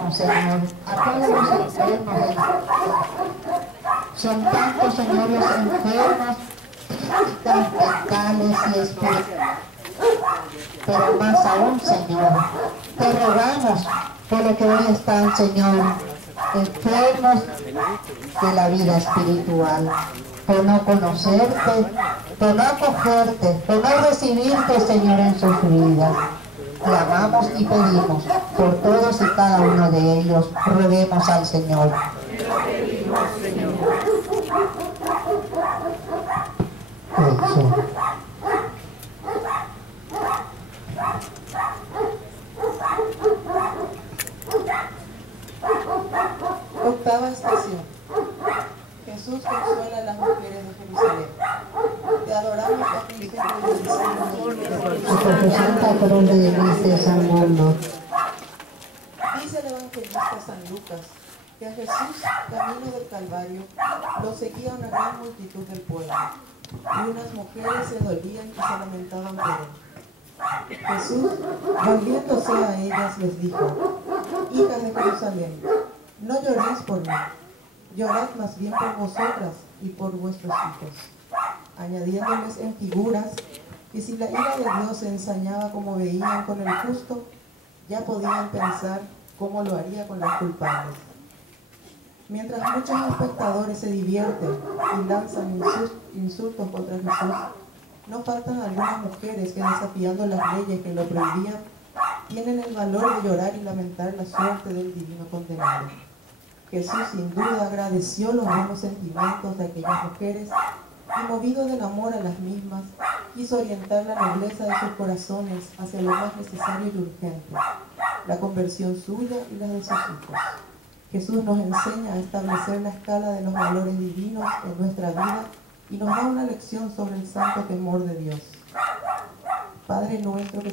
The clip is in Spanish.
ayúdanos, Señor, a todos los enfermos. Son tantos, Señor, los enfermos, tan mentales y espirituales. Pero más aún, Señor, te rogamos por lo que hoy están, Señor, enfermos de la vida espiritual, por no conocerte, por no acogerte, por no recibirte, Señor, en sus vidas. Clamamos y pedimos por todos y cada uno de ellos. Roguemos al Señor. Octava estación. Jesús consuela a las mujeres de Jerusalén. Te adoramos, oh Cristo, Por tu santa cruz redimiste al mundo. Dice el evangelista San Lucas que a Jesús, camino del Calvario, lo seguía una gran multitud del pueblo, y unas mujeres se dolían y se lamentaban por él. Jesús, volviéndose a ellas, les dijo: hijas de Jerusalén, no lloréis por mí, llorad más bien por vosotras y por vuestros hijos, añadiéndoles en figuras que si la ira de Dios se ensañaba como veían con el justo, ya podían pensar cómo lo haría con los culpables. Mientras muchos espectadores se divierten y lanzan insultos contra Jesús, no faltan algunas mujeres que, desafiando las leyes que lo prohibían, tienen el valor de llorar y lamentar la suerte del divino condenado. Jesús sin duda agradeció los buenos sentimientos de aquellas mujeres y, movido del amor a las mismas, quiso orientar la nobleza de sus corazones hacia lo más necesario y urgente, la conversión suya y la de sus hijos. Jesús nos enseña a establecer la escala de los valores divinos en nuestra vida y nos da una lección sobre el santo temor de Dios. Padre nuestro que